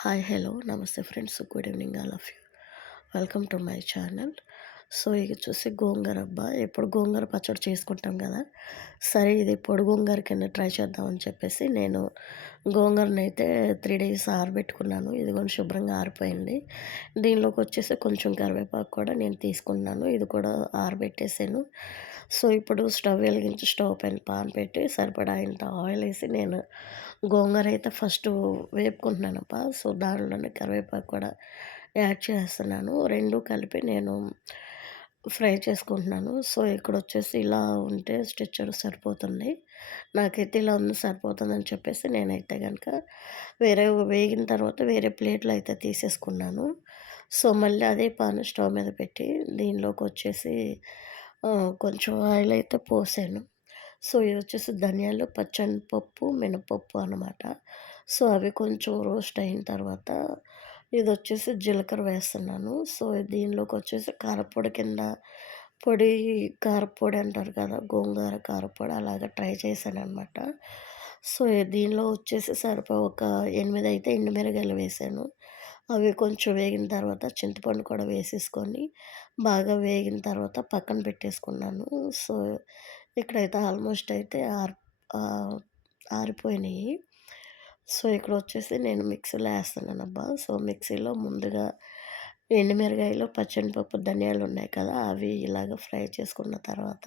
Hi hello నమస్తే friends good evening all of you welcome to my channel. So ఇది చూసి గోంగూర అబ్బా ఎప్పుడు గోంగూర పచ్చడి చేసుకుంటాం కదా. సరే ఇది పొడి గోంగూర కింద ట్రై చేద్దామని చెప్పేసి నేను గోంగూరని అయితే 3 days ఆరబెట్టుకున్నాను. ఇదిగోండి శుభ్రంగా ఆరిపోయింది. దీనిలోకి వచ్చేసి కొంచెం కరివేపాకు కూడా నేను తీసుకున్నాను. ఇది కూడా ఆరబెట్టేసాను. సో ఇప్పుడు స్టవ్ వెలిగించి స్టవ్ పైన పాన్ పెట్టి సరిపడా ఇంత ఆయిల్ వేసి నేను గోంగూర అయితే ఫస్ట్ వేపుకుంటున్నానబ్బా. సో దానిలోనే కరివేపాకు కూడా యాడ్ చేస్తున్నాను. 2 కలిపి నేను ఫ్రై చేసుకుంటున్నాను. సో ఇక్కడొచ్చేసి ఇలా ఉంటే స్ట్రెచ్చర్ సరిపోతుంది. నాకైతే ఇలా ఉంది సరిపోతుందని చెప్పేసి నేనైతే గనక వేగిన తర్వాత వేరే ప్లేట్‌లో అయితే తీసేసుకున్నాను. సో మళ్ళీ అదే పాన్ స్టవ్ మీద పెట్టి దీనిలోకొచ్చేసి కొంచెం ఆయిల్ అయితే పోసాను. సో ఇదొచ్చేసి ధనియాలు, పచ్చనిపప్పు, మినపప్పు అనమాట. సో అవి కొంచెం రోస్ట్ అయిన తర్వాత ఇదొచ్చేసి జీలకర్ర వేస్తున్నాను. సో దీనిలోకొచ్చేసి కారప్పొడి కింద పొడి కారప్పొడి అంటారు కదా! గోంగూర కారప్పొడి అలాగా ట్రై చేశాననమాట. సో దీనిలో వచ్చేసి ఒక 8 అయితే ఎండుమిరగాయలు వేశాను. అవి కొంచెం వేగిన తర్వాత చింతపండు కూడా వేసేసుకొని బాగా వేగిన తర్వాత పక్కన పెట్టేసుకున్నాను. సో ఇక్కడైతే ఆల్మోస్ట్ అయితే ఆహ్, ఆరిపోయినాయి. సో ఇక్కడొచ్చేసి నేను మిక్సీలో ఏస్తున్నానబ్బా. సో మిక్సీలో ముందుగా ఎండుమిరగాయలు, పచ్చెనపప్పు, ధనియాలున్నాయి కదా! అవి ఇలాగ ఫ్రై చేసుకున్న తర్వాత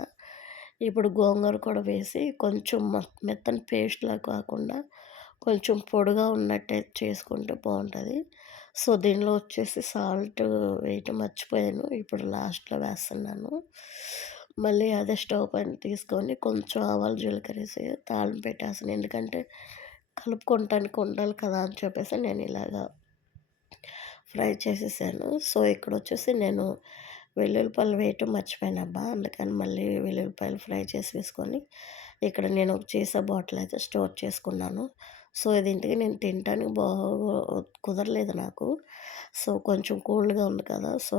ఇప్పుడు గోంగూర కూడా వేసి కొంచెం మెత్తని పేస్ట్‌లా కాకుండా కొంచెం పొడిగా ఉన్నట్టే చేసుకుంటే బావుంటది. సో దీనిలో వచ్చేసి సాల్ట్ వేయటం మర్చిపోయాను. ఇప్పుడు లాస్ట్‌లో వేస్తున్నాను. మళ్ళీ అదే స్టవ్ పైన తీసుకొని కొంచెం ఆవాలు, జీలకర్రేసి తాలింపు పెట్టేస్తాను. ఎందుకంటే కలుపుకోవటానికి ఉండాలి కదా అని చెప్పేసి నేను ఇలాగా ఫ్రై చేసేసాను. సో ఇక్కడొచ్చేసి నేను వెల్లుల్లిపాయలు వేయటం మర్చిపోయానబ్బా. అందుకని మళ్ళీ వెల్లుల్లిపాయలు ఫ్రై చేసి వేసుకొని ఇక్కడ నేను ఒక సీసా బాటిల్ అయితే స్టోర్ చేసుకున్నాను. సో ఇది ఇంటికి నేను తినటానికి కుదరలేదు నాకు. సో కొంచెం కూల్‌గా ఉంది కదా! సో